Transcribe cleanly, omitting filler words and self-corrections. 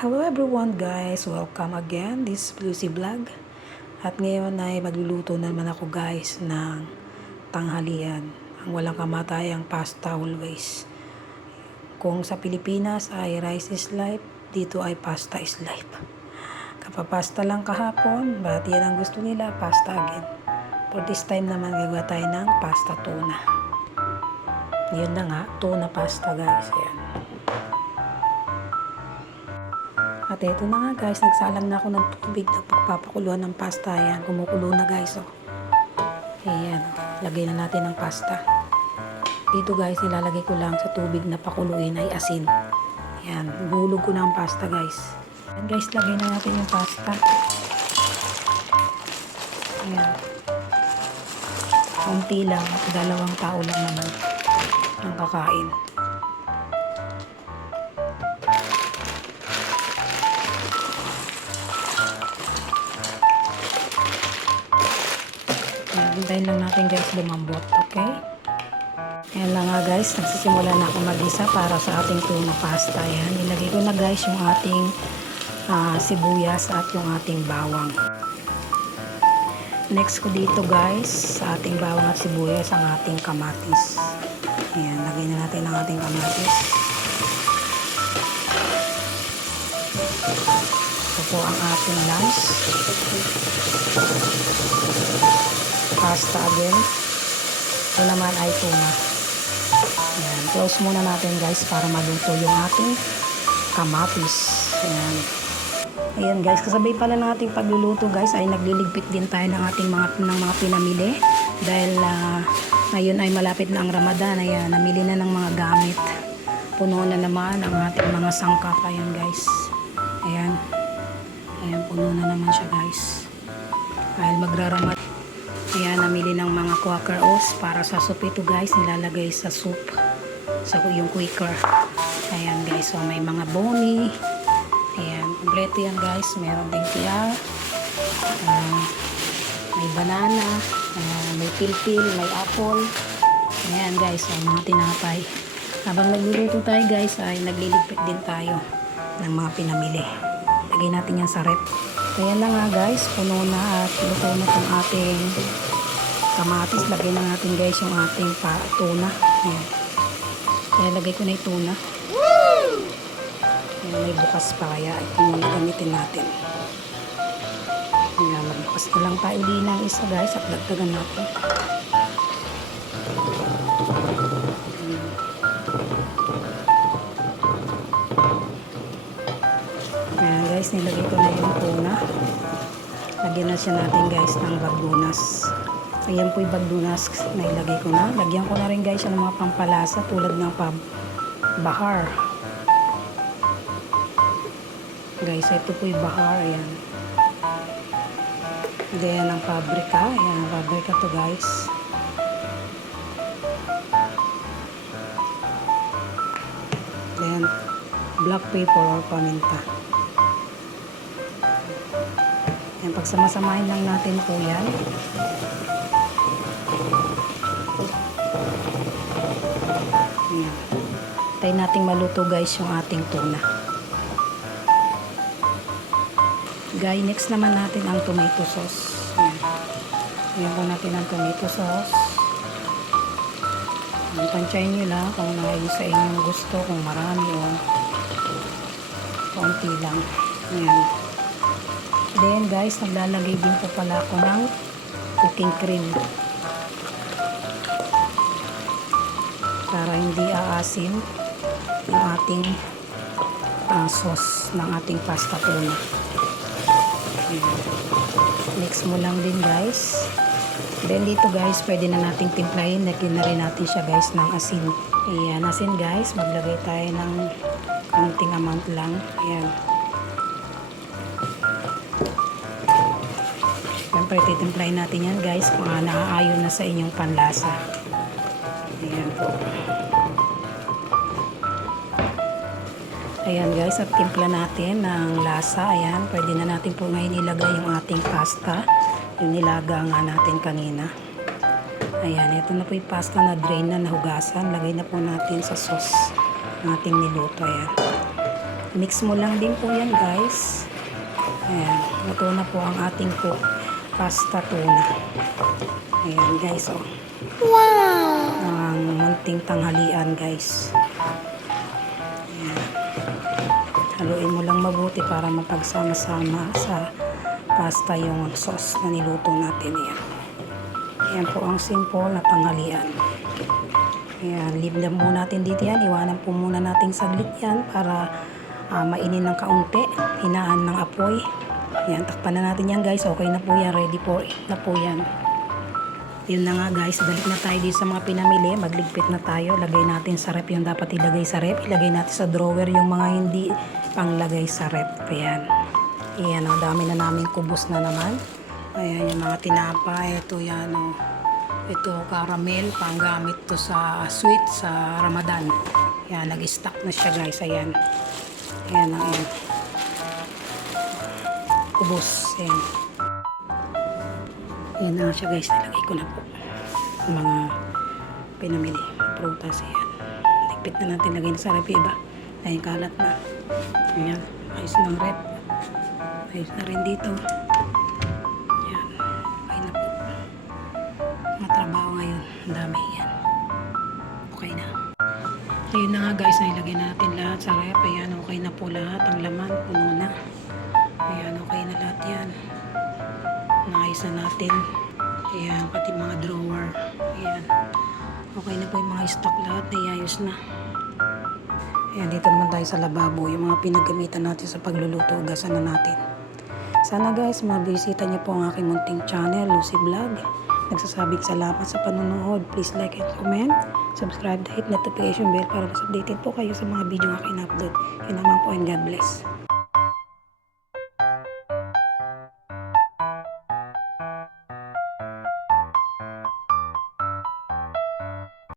Hello everyone guys, welcome again, this is Lucy Vlog. At ngayon ay magluluto naman ako guys ng tanghalian. Ang walang kamatayang pasta always. Kung sa Pilipinas ay rice is life, dito ay pasta is life. Kapapasta lang kahapon, but yan ang gusto nila, pasta again. For this time naman gagawa tayo ng pasta tuna. Yun na nga, tuna pasta guys. Ayan. At eto na nga guys, nagsalang na ako ng tubig na pagpapakuluan ng pasta. Ayan, kumukulo na guys. Oh. Ayan, lagay na natin ang pasta. Dito guys, ilalagay ko lang sa tubig na pakuluin ay asin. Ayan, bulog ko na ang pasta guys. Ayan guys, lagay na natin yung pasta. Ayan. Kaunti lang at 2 tao lang naman ang kakain. Hintayin lang natin guys lumambot, okay? Ayan lang nga guys, nagsisimula na ako mag-isa para sa ating tuna pasta. Ayan, nilagay ko na guys yung ating sibuyas at yung ating bawang. Next ko dito guys, sa ating bawang at sibuyas, ang ating kamatis. Ayan, lagay na natin ang ating kamatis. Ito po ang ating lunch. Pasta again. Ito naman ay tuna. Ayan. Close muna natin guys para maluto yung ating kamatis. Ayan. Ayan guys, kasabay pala ng ating pagluluto guys ay nagliligpit din tayo ng ating mga pinamili. Dahil ngayon ay malapit na ang Ramadan. Ayan, namili na ng mga gamit. Puno na naman ang ating mga sangkap. Ayan guys. Ayan. Ayan, puno na naman siya guys. Dahil magraramad. Ayan, namili ng mga quaker oats para sa soup ito guys, nilalagay sa soup sa yung quaker. Ayan guys, so may mga boni. Ayan, kompleto yan guys. Meron ding tiya, may banana, may pilpil, may apple. Ayan guys, so mga tinapay. Habang nagluluto tayo guys ay nagliligpit din tayo ng mga pinamili. Lagay natin yan sa rep. Kaya lang nga guys, puno na at luto na itong ating kamatis. Lagay na natin guys yung ating tuna. Ayan. Kaya lagay ko na yung tuna. Ayan, may bukas pa kaya ito muna gamitin natin. Ayan, magbukas na lang tayo din ng isa guys at dagdagan natin. Ayan guys, nilagay ko na yung tuna. Lagyan na siya natin guys ng bagdunas. Ayan po yung bagdunas na ilagay ko na. Lagyan ko na rin guys ng mga pampalasa tulad ng bahar. Guys, ito po yung bahar. Ayan. Then ang pabrika. Ayan, ang pabrika to guys. Then black pepper or paminta. Ayan, pagsamasamahin lang natin po yan. Ayan. Tayo nating maluto guys yung ating tuna. Guys, next naman natin ang tomato sauce. Ayan. Ayan po natin ang tomato sauce. Tansyahin nyo lang kung nakain sa inyong gusto, kung marami o kaunti lang. Ayan. Then guys, naglalagay din po pala ako ng cooking cream. Para hindi aasim yung ating sauce ng ating pasta tuna. Mix mo lang din guys. Then dito guys, pwede na nating timplahin. Lagyan na rin natin siya guys ng asin. Ayan, asin guys. Maglagay tayo ng konting amount lang. Ayan. Siyempre, titimplahin natin yan guys kung naaayon na sa inyong panlasa. Ayan po. Ayan guys, at timpla natin ng lasa. Ayan, pwede na natin po ngayon ilagay yung ating pasta. Yung nilaga nga natin kanina. Ayan, ito na po yung pasta na drain na nahugasan. Lagay na po natin sa sauce ng ating niluto. Ayan. Mix mo lang din po yan guys. Ayan, luto na po ang ating po pasta tuna. Ayan guys, oh. Wow! Ang munting tanghalian guys. Ayan. Haluin mo lang mabuti para mapagsama-sama sa pasta yung sauce na niluto natin. Ayan. Ayan po ang simple na tanghalian. Ayan, leave lang muna natin dito yan. Iwanan po muna natin saglit yan para mainin ng kaunti. Hinaan ng apoy. Ayan, takpan na natin yan guys. Okay na po yan. Ready for it na po yan. Yun na nga guys. Balik na tayo dito sa mga pinamili. Magligpit na tayo. Lagay natin sa rep yung dapat ilagay sa rep. Ilagay natin sa drawer yung mga hindi panglagay sa rep. Ayan. Ayan, ang dami na namin kubos na naman. Ayan, yung mga tinapay. Ito yan, oh. Ito, caramel. Panggamit to sa sweet sa Ramadan. Ayan, nag-stock na siya guys. Ayan. Ayan, ayan. Kubos. Ayan. Ayan na siya guys. Nilagay ko na po. Mga pinamili. Prutas. Ayan. Ligpit na natin. Lagay na sa rep iba. Ayan, kalat na. Ayan. Ayos ng rep. Ayos na rin dito. Ayan. Okay na po. Matrabaho ngayon. Ang dami. Ayan. Okay na. Ayun na nga guys. Nailagay natin lahat sa rep. Ayan. Okay na po lahat. Ang laman. Puno na. Ayan. Okay na lahat yan. Naayos na natin. Ayan. Pati mga drawer. Ayan. Okay na po yung mga stock lahat. Naiayos na. Ayan. Dito naman tayo sa lababo. Yung mga pinagamitan natin sa pagluluto. Ugasan na natin. Sana guys, mabisita niyo po ang aking munting channel, Lucy Vlog. Nagsasabing salamat sa panonood. Please like and comment. Subscribe, hit notification bell para mas updated po kayo sa mga video na aking upload. Yun naman po and God bless.